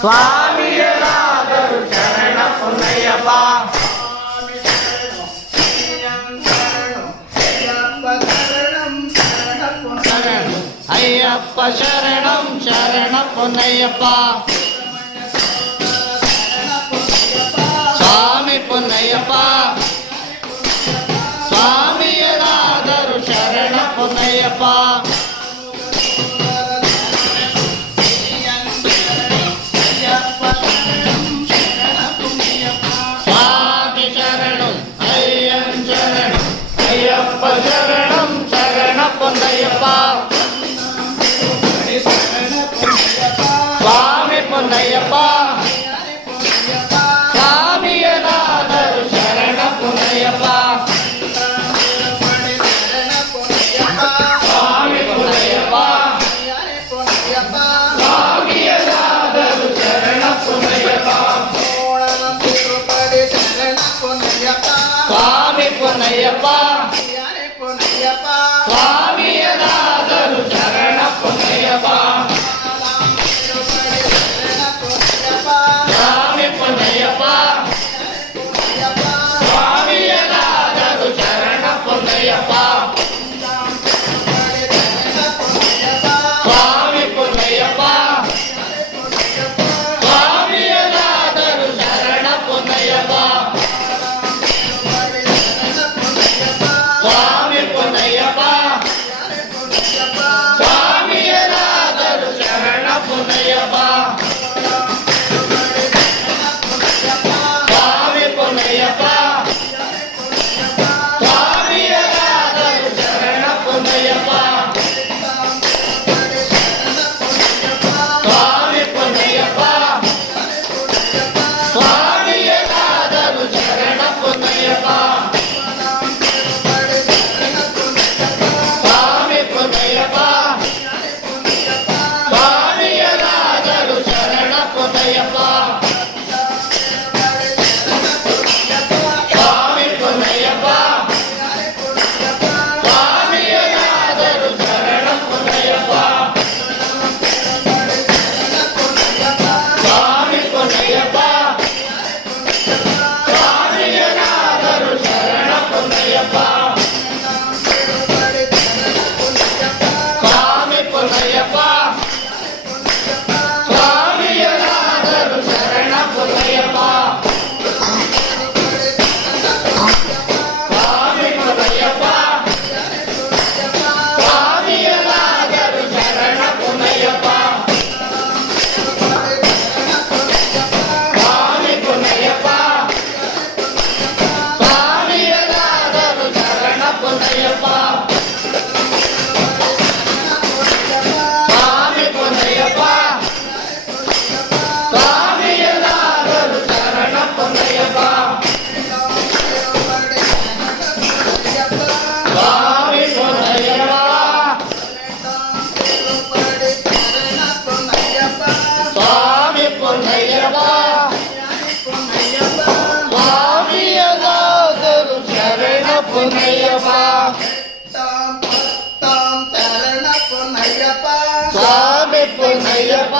சுவாமியே சரணம் பொன்னையப்பா ஐயப்ப சரணம் சரண பொன்னையப்பா. சுவாமி பொன்னையப்பா. Bye. Bahia, Bahia. స్వామి పునయ్యప్ప